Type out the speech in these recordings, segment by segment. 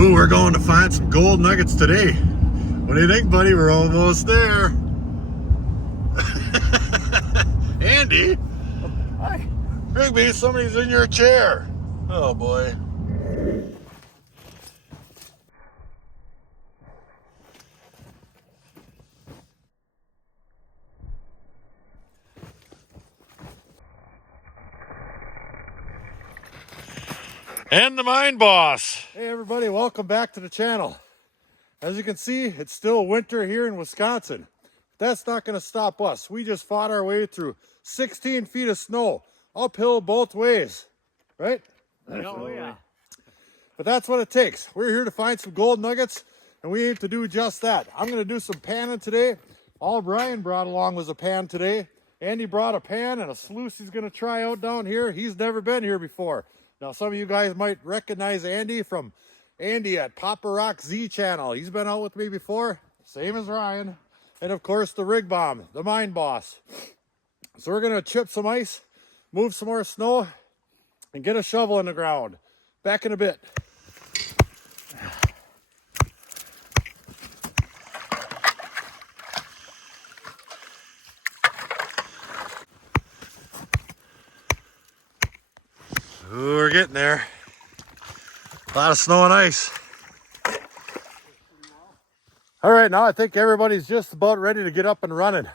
Ooh, we're going to find some gold nuggets today. What do you think, buddy? We're almost there. Andy? Hi. Rigby, somebody's in your chair. Oh boy. And the mine boss. Hey everybody, welcome back to the channel. As you can see, it's still winter here in Wisconsin. That's not going to stop us. We just fought our way through 16 feet of snow, uphill both ways, right? Oh yeah. But that's what it takes. We're here to find some gold nuggets, and we aim to do just that. I'm going to do some panning today. All Brian brought along was a pan today. Andy brought a pan and a sluice he's going to try out down here. He's never been here before. Now, some of you guys might recognize Andy from Andy at Papa Rock Z channel. He's been out with me before, same as Ryan. And of course, the Rig Bomb, the mine boss. So we're going to chip some ice, move some more snow, and get a shovel in the ground. Back in a bit. Ooh, we're getting there. A lot of snow and ice. All right, now I think everybody's just about ready to get up and running.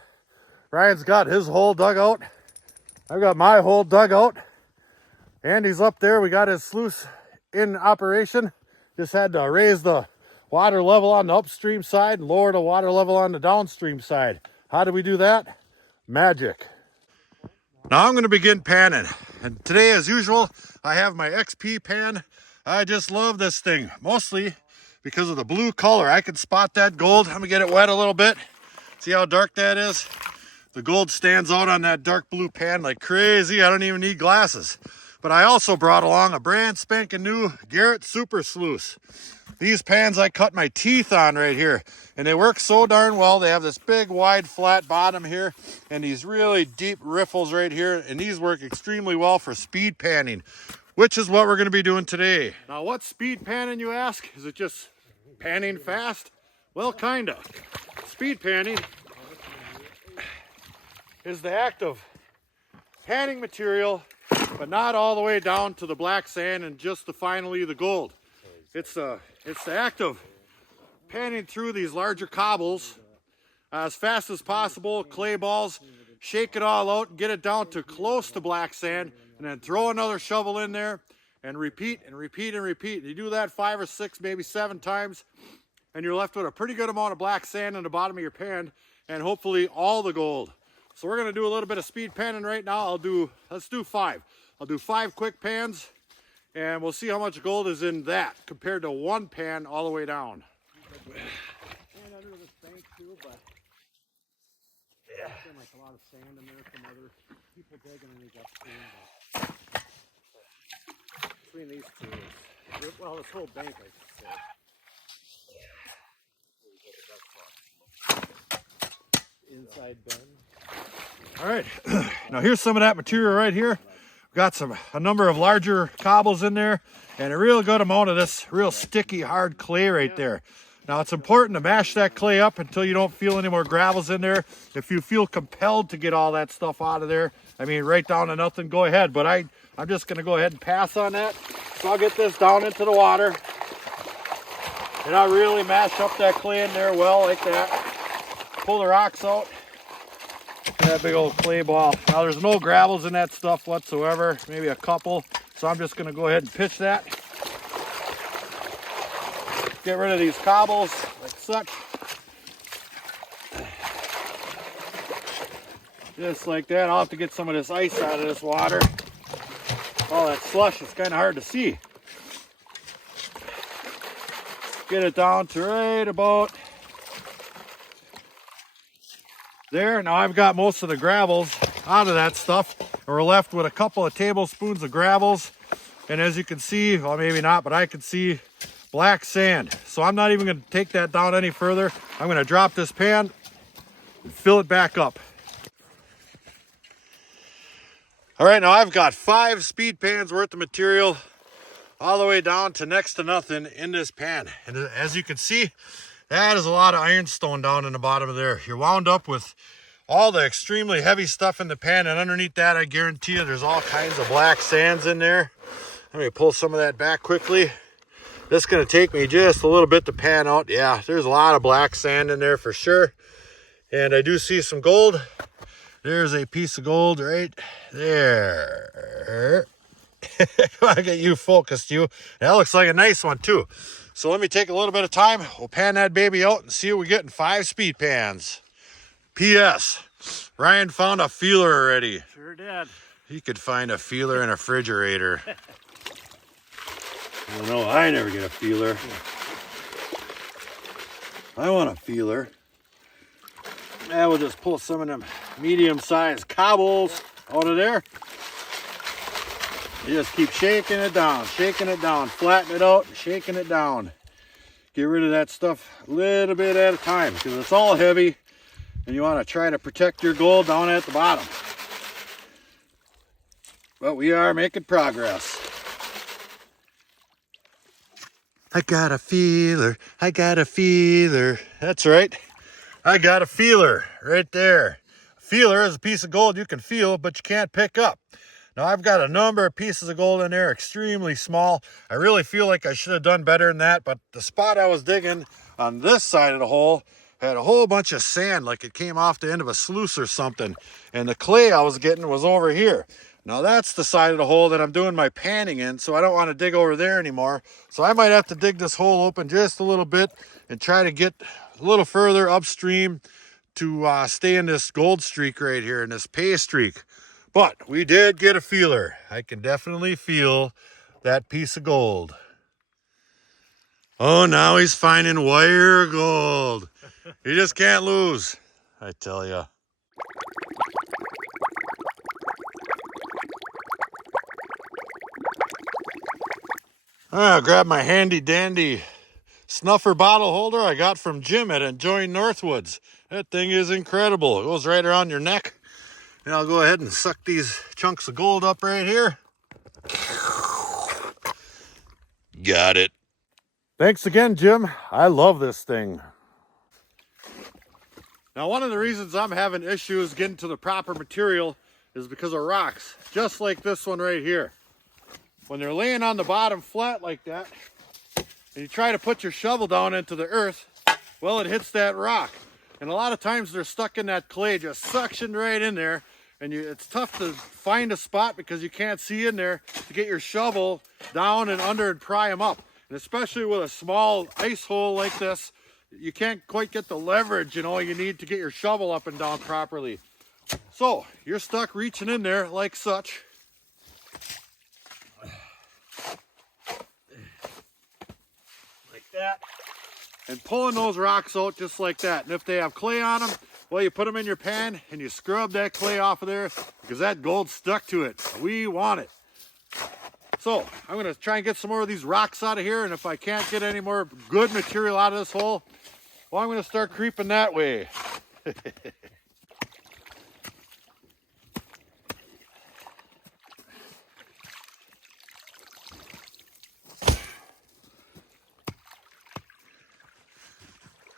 Ryan's got his hole dug out. I've got my hole dug out. Andy's up there. We got his sluice in operation. Just had to raise the water level on the upstream side and lower the water level on the downstream side. How do we do that? Magic. Now I'm going to begin panning. And today, as usual, I have my XP pan. I just love this thing, mostly because of the blue color. I can spot that gold. I'm going to get it wet a little bit. See how dark that is? The gold stands out on that dark blue pan like crazy. I don't even need glasses. But I also brought along a brand spanking new Garrett Super Sluice. These pans I cut my teeth on right here, and they work so darn well. They have this big, wide, flat bottom here, and these really deep riffles right here, and these work extremely well for speed panning, which is what we're going to be doing today. Now, what's speed panning, you ask? Is it just panning fast? Well, kinda. Speed panning is the act of panning material, but not all the way down to the black sand and just finally the gold. It's the act of panning through these larger cobbles as fast as possible, clay balls, shake it all out and get it down to close to black sand, and then throw another shovel in there and repeat and repeat and repeat. You do that 5 or 6, maybe 7 times, and you're left with a pretty good amount of black sand in the bottom of your pan and hopefully all the gold. So we're going to do a little bit of speed panning right now. Let's do 5. I'll do 5 quick pans, and we'll see how much gold is in that compared to 1 pan all the way down. And under this bank too, but yeah, there's been like a lot of sand in there from other people digging, and they got Upstream. Between these two, well, this whole bank, I should say. Inside bend. All right, now here's some of that material right here. We've got a number of larger cobbles in there and a real good amount of this real sticky, hard clay right there. Now it's important to mash that clay up until you don't feel any more gravels in there. If you feel compelled to get all that stuff out of there, I mean right down to nothing, go ahead. But I'm just gonna go ahead and pass on that. So I'll get this down into the water. And I'll really mash up that clay in there well like that. Pull the rocks out. That big old clay ball. Now there's no gravels in that stuff whatsoever, maybe a couple. So I'm just gonna go ahead and pitch that. Get rid of these cobbles like such. Just like that. I'll have to get some of this ice out of this water. All that slush is kind of hard to see. Get it down to right about there. Now I've got most of the gravels out of that stuff. We're left with a couple of tablespoons of gravels. And as you can see, well maybe not, but I can see black sand. So I'm not even going to take that down any further. I'm going to drop this pan and fill it back up. All right, now I've got 5 speed pans worth of material all the way down to next to nothing in this pan. And as you can see, that is a lot of ironstone down in the bottom of there. You're wound up with all the extremely heavy stuff in the pan, and underneath that, I guarantee you there's all kinds of black sands in there. Let me pull some of that back quickly. This is going to take me just a little bit to pan out. Yeah, there's a lot of black sand in there for sure. And I do see some gold. There's a piece of gold right there. I get you focused, you. That looks like a nice one too. So let me take a little bit of time. We'll pan that baby out and see what we get in 5 speed pans. P.S. Ryan found a feeler already. Sure did. He could find a feeler in a refrigerator. I don't know, I never get a feeler. I want a feeler. Now we'll just pull some of them medium-sized cobbles out of there. You just keep shaking it down, flatten it out, shaking it down. Get rid of that stuff a little bit at a time because it's all heavy and you want to try to protect your gold down at the bottom. But we are making progress. I got a feeler, I got a feeler. That's right, I got a feeler right there. A feeler is a piece of gold you can feel, but you can't pick up. Now I've got a number of pieces of gold in there, extremely small. I really feel like I should have done better than that, but the spot I was digging on this side of the hole had a whole bunch of sand, like it came off the end of a sluice or something. And the clay I was getting was over here. Now that's the side of the hole that I'm doing my panning in, so I don't want to dig over there anymore. So I might have to dig this hole open just a little bit and try to get a little further upstream to stay in this gold streak right here, in this pay streak. But we did get a feeler. I can definitely feel that piece of gold. Oh, now he's finding wire gold. He just can't lose, I tell you. I'll grab my handy dandy snuffer bottle holder I got from Jim at Enjoying Northwoods. That thing is incredible. It goes right around your neck. And I'll go ahead and suck these chunks of gold up right here. Got it. Thanks again, Jim. I love this thing. Now, one of the reasons I'm having issues getting to the proper material is because of rocks, just like this one right here. When they're laying on the bottom flat like that, and you try to put your shovel down into the earth, well, it hits that rock. And a lot of times they're stuck in that clay, just suctioned right in there. And it's tough to find a spot because you can't see in there to get your shovel down and under and pry them up. And especially with a small ice hole like this, you can't quite get the leverage, you know, you need to get your shovel up and down properly. So you're stuck reaching in there like such. Like that. And pulling those rocks out just like that. And if they have clay on them, well, you put them in your pan and you scrub that clay off of there because that gold's stuck to it. We want it. So I'm going to try and get some more of these rocks out of here. And if I can't get any more good material out of this hole, well, I'm going to start creeping that way.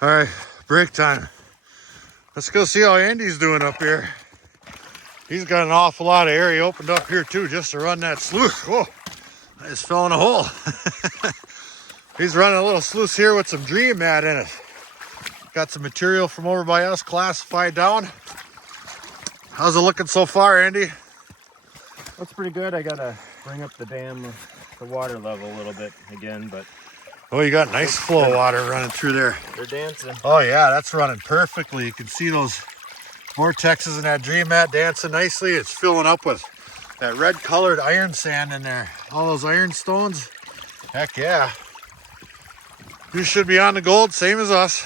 All right, break time. Let's go see how Andy's doing up here. He's got an awful lot of area opened up here too, just to run that sluice. Whoa, I just fell in a hole. He's running a little sluice here with some dream mat in it. Got some material from over by us classified down. How's it looking so far, Andy? Looks pretty good. I gotta bring up the dam, the water level a little bit again, but Oh, you got nice flow of water running through there. they're dancing. Oh yeah, that's running perfectly. You can see those vortexes in that dream mat dancing nicely. It's filling up with that red colored iron sand in there. All those iron stones. Heck yeah. You should be on the gold, same as us.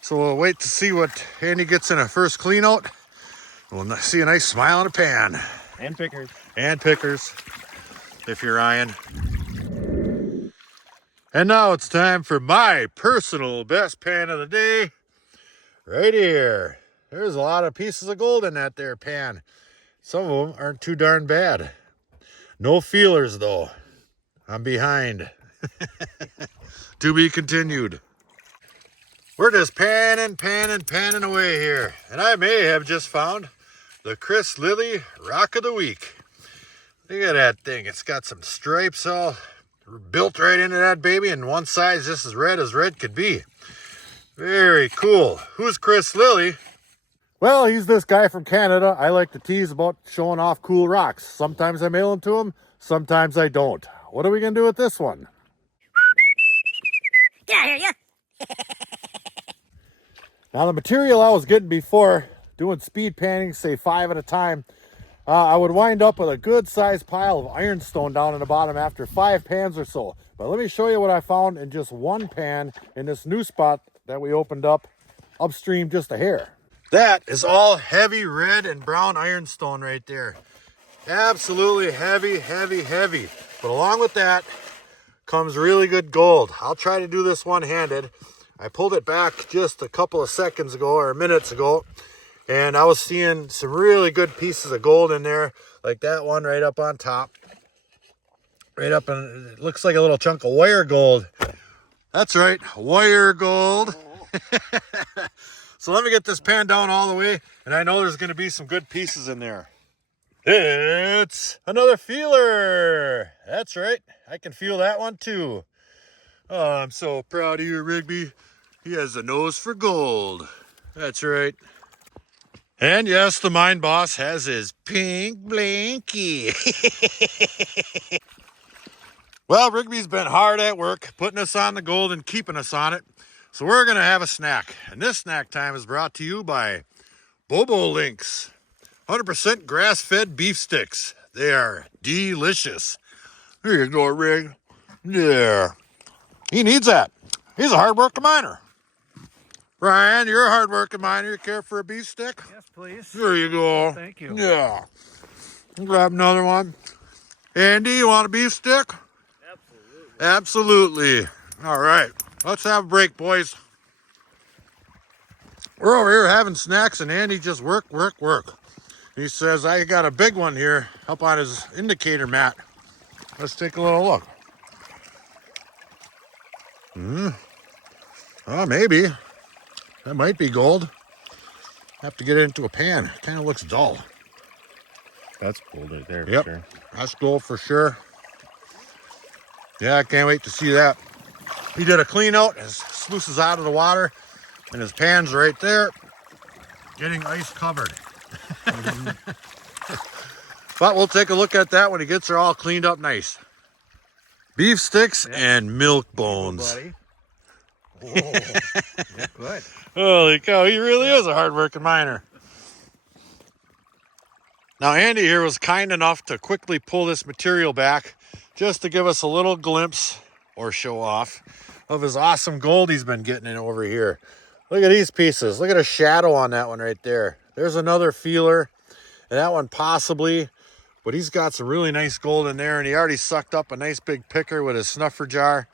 So we'll wait to see what Andy gets in a first clean out. We'll see a nice smile in a pan. And pickers. And pickers, if you're Ryan. And now it's time for my personal best pan of the day. Right here. There's a lot of pieces of gold in that there pan. Some of them aren't too darn bad. No feelers though. I'm behind. To be continued. We're just panning away here. And I may have just found the Chris Lilly Rock of the Week. Look at that thing. It's got some stripes all built right into that baby, and one side's just as red could be. Very cool. Who's Chris Lilly? Well, he's this guy from Canada. I like to tease about showing off cool rocks. Sometimes I mail them to him, sometimes I don't. What are we going to do with this one? Get out of here, you! Now, the material I was getting before, doing speed panning, say 5 at a time, I would wind up with a good sized pile of ironstone down in the bottom after 5 pans or so. But let me show you what I found in just one pan in this new spot that we opened up upstream just a hair. That is all heavy red and brown ironstone right there. Absolutely heavy. But along with that comes really good gold. I'll try to do this one-handed. I pulled it back just a couple of seconds ago or minutes ago, and I was seeing some really good pieces of gold in there, like that one right up on top. Right up, and it looks like a little chunk of wire gold. That's right, wire gold. So let me get this pan down all the way, and I know there's going to be some good pieces in there. It's another feeler. That's right, I can feel that one too. Oh, I'm so proud of you, Rigby. He has a nose for gold. That's right. And yes, the mine boss has his pink blankie. Well, Rigby's been hard at work putting us on the gold and keeping us on it. So we're going to have a snack. And this snack time is brought to you by Bobo Links. 100% grass-fed beef sticks. They are delicious. Here you go, Rig. There. He needs that. He's a hard-working miner. Ryan, you're a hard-working miner. You care for a beef stick? Yes, please. There you go. Thank you. Yeah. Grab another one. Andy, you want a beef stick? Absolutely. All right. Let's have a break, boys. We're over here having snacks, and Andy just work. He says, I got a big one here up on his indicator mat. Let's take a little look. Oh, maybe. That might be gold. Have to get it into a pan. It kind of looks dull. That's gold right there. Yep. For sure. That's gold for sure. Yeah, I can't wait to see that. He did a clean out. His sluice is out of the water, and his pan's right there, getting ice covered. But we'll take a look at that when he gets her all cleaned up nice. Beef sticks and milk bones. Buddy. Whoa. You're good. Holy cow, he really is a hard-working miner. Now, Andy here was kind enough to quickly pull this material back just to give us a little glimpse or show off of his awesome gold he's been getting in over here. Look at these pieces. Look at a shadow on that one right there. There's another feeler, and that one possibly, but he's got some really nice gold in there, and he already sucked up a nice big picker with his snuffer jar.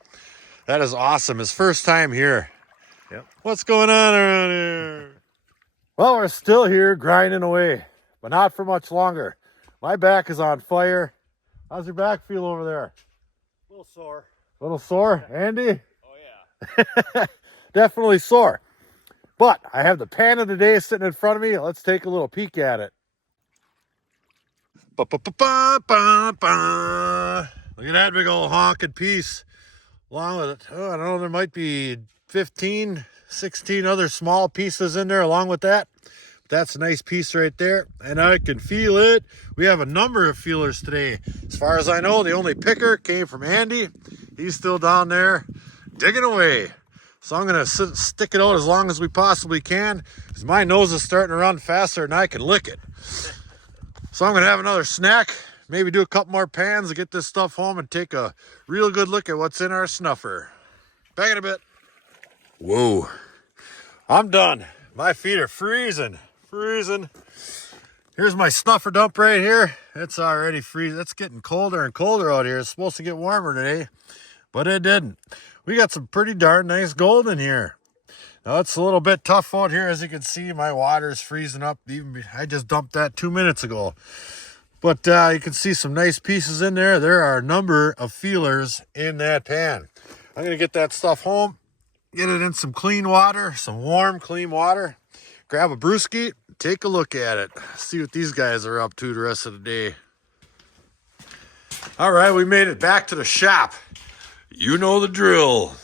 That is awesome. His first time here. Yep. What's going on around here? Well, we're still here grinding away, but not for much longer. My back is on fire. How's your back feel over there? A little sore. A little sore, Andy? Oh, yeah. Definitely sore. But I have the pan of the day sitting in front of me. Let's take a little peek at it. Ba-ba-ba-ba-ba-ba. Look at that big old honking piece. Along with it, oh, I don't know, there might be 15, 16 other small pieces in there along with that. But that's a nice piece right there, and I can feel it. We have a number of feelers today. As far as I know, the only picker came from Andy. He's still down there digging away. So I'm going to stick it out as long as we possibly can, because my nose is starting to run faster than I can lick it. So I'm going to have another snack, maybe do a couple more pans to get this stuff home and take a real good look at what's in our snuffer. Back in a bit. Whoa. I'm done. My feet are freezing. Here's my snuffer dump right here. It's already freezing. It's getting colder and colder out here. It's supposed to get warmer today, but it didn't. We got some pretty darn nice gold in here. Now it's a little bit tough out here. As you can see, my water's freezing up. I just dumped that 2 minutes ago. But you can see some nice pieces in there. There are a number of feelers in that pan. I'm going to get that stuff home, get it in some clean water, some warm, clean water. Grab a brewski, take a look at it. See what these guys are up to the rest of the day. All right, we made it back to the shop. You know the drill.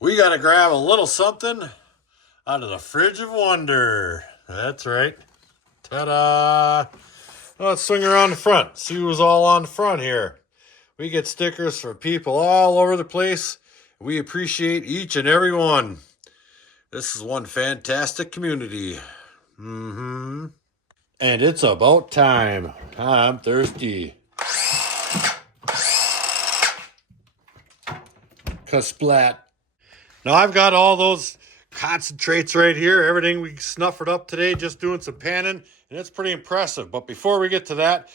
We got to grab a little something out of the fridge of wonder. That's right. Ta-da! Let's swing around the front. See who's all on the front here. We get stickers for people all over the place. We appreciate each and every one. This is one fantastic community. And it's about time. I'm thirsty. Kasplat. Now I've got all those concentrates right here. Everything we snuffered up today, just doing some panning, and it's pretty impressive. But before we get to that,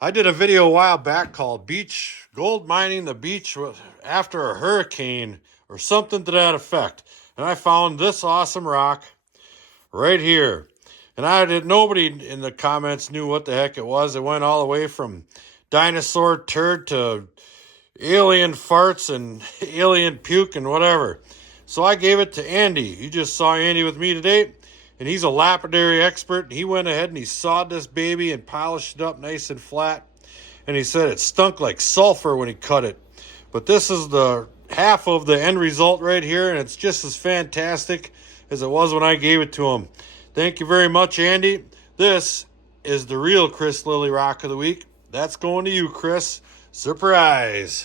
I did a video a while back called Beach Gold Mining the Beach After a Hurricane or something to that effect. And I found this awesome rock right here. And nobody in the comments knew what the heck it was. It went all the way from dinosaur turd to alien farts and alien puke and whatever. So I gave it to Andy. You just saw Andy with me today, and he's a lapidary expert. He went ahead and he sawed this baby and polished it up nice and flat. And he said it stunk like sulfur when he cut it. But this is the half of the end result right here, and it's just as fantastic as it was when I gave it to him. Thank you very much, Andy. This is the real Chris Lilly Rock of the Week. That's going to you, Chris. Surprise.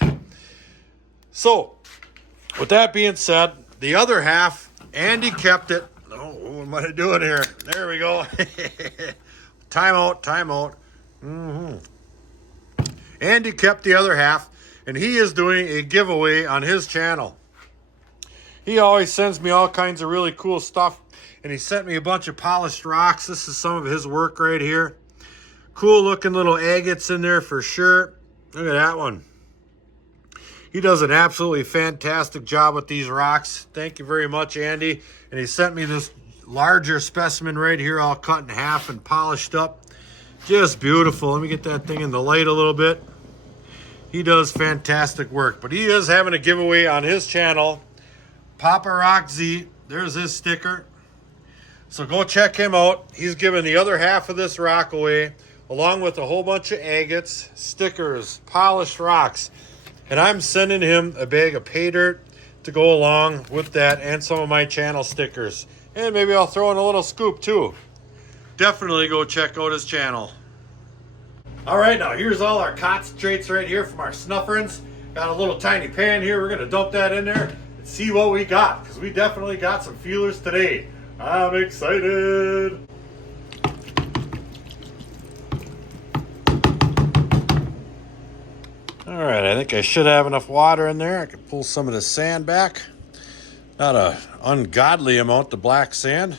So, with that being said, the other half, Andy kept it. Oh, what am I doing here? There we go. Time out. Andy kept the other half, and he is doing a giveaway on his channel. He always sends me all kinds of really cool stuff, and he sent me a bunch of polished rocks. This is some of his work right here. Cool looking little agates in there for sure. Look at that one. He does an absolutely fantastic job with these rocks. Thank you very much, Andy. And he sent me this larger specimen right here, all cut in half and polished up. Just beautiful. Let me get that thing in the light a little bit. He does fantastic work. But he is having a giveaway on his channel. Papa Rock Z. There's his sticker. So go check him out. He's giving the other half of this rock away, along with a whole bunch of agates, stickers, polished rocks. And I'm sending him a bag of Paydirt to go along with that and some of my channel stickers. And maybe I'll throw in a little scoop too. Definitely go check out his channel. All right, now here's all our concentrates right here from our snufferings. Got a little tiny pan here. We're going to dump that in there and see what we got, because we definitely got some feelers today. I'm excited. All right, I think I should have enough water in there. I can pull some of the sand back. Not an ungodly amount of black sand,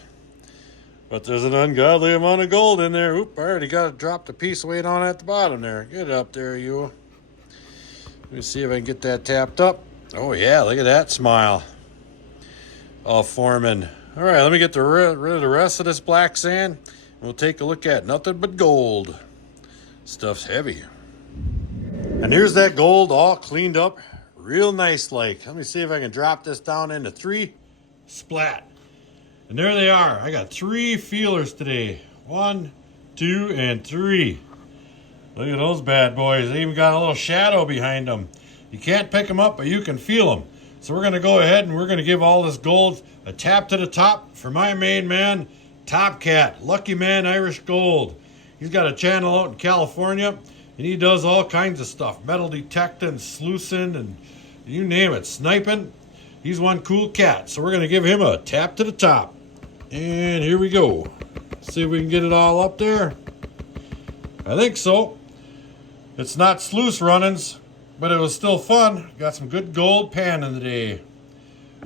but there's an ungodly amount of gold in there. Oop, I already got to drop the piece weight on at the bottom there. Get up there, you. Let me see if I can get that tapped up. Oh, yeah, look at that smile. All forming. All right, let me get rid of the rest of this black sand. And we'll take a look at nothing but gold. Stuff's heavy. And here's that gold all cleaned up real nice like. Let me see if I can drop this down into 3. Splat. And there they are. I got 3 feelers today. 1, 2, and 3. Look at those bad boys. They even got a little shadow behind them. You can't pick them up, but you can feel them. So we're going to go ahead and we're going to give all this gold a tap to the top for my main man, Top Cat, Lucky Man Irish Gold. He's got a channel out in California, and he does all kinds of stuff. Metal detecting, sluicing, and you name it, sniping. He's one cool cat. So we're going to give him a tap to the top. And here we go. See if we can get it all up there. I think so. It's not sluice runnings, but it was still fun. Got some good gold panning today.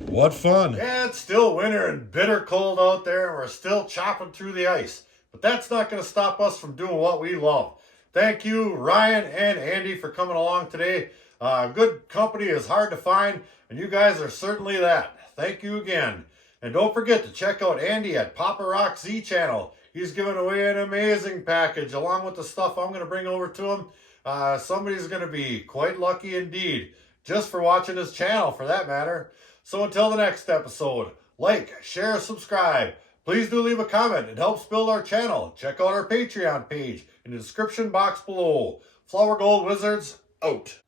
What fun. Yeah, it's still winter and bitter cold out there, and we're still chopping through the ice. But that's not going to stop us from doing what we love. Thank you, Ryan and Andy, for coming along today. Good company is hard to find, and you guys are certainly that. Thank you again. And don't forget to check out Andy at Papa Rock Z channel. He's giving away an amazing package along with the stuff I'm going to bring over to him. Somebody's going to be quite lucky indeed, just for watching his channel for that matter. So until the next episode, like, share, subscribe. Please do leave a comment. It helps build our channel. Check out our Patreon page in the description box below. Flourgoldwizards out.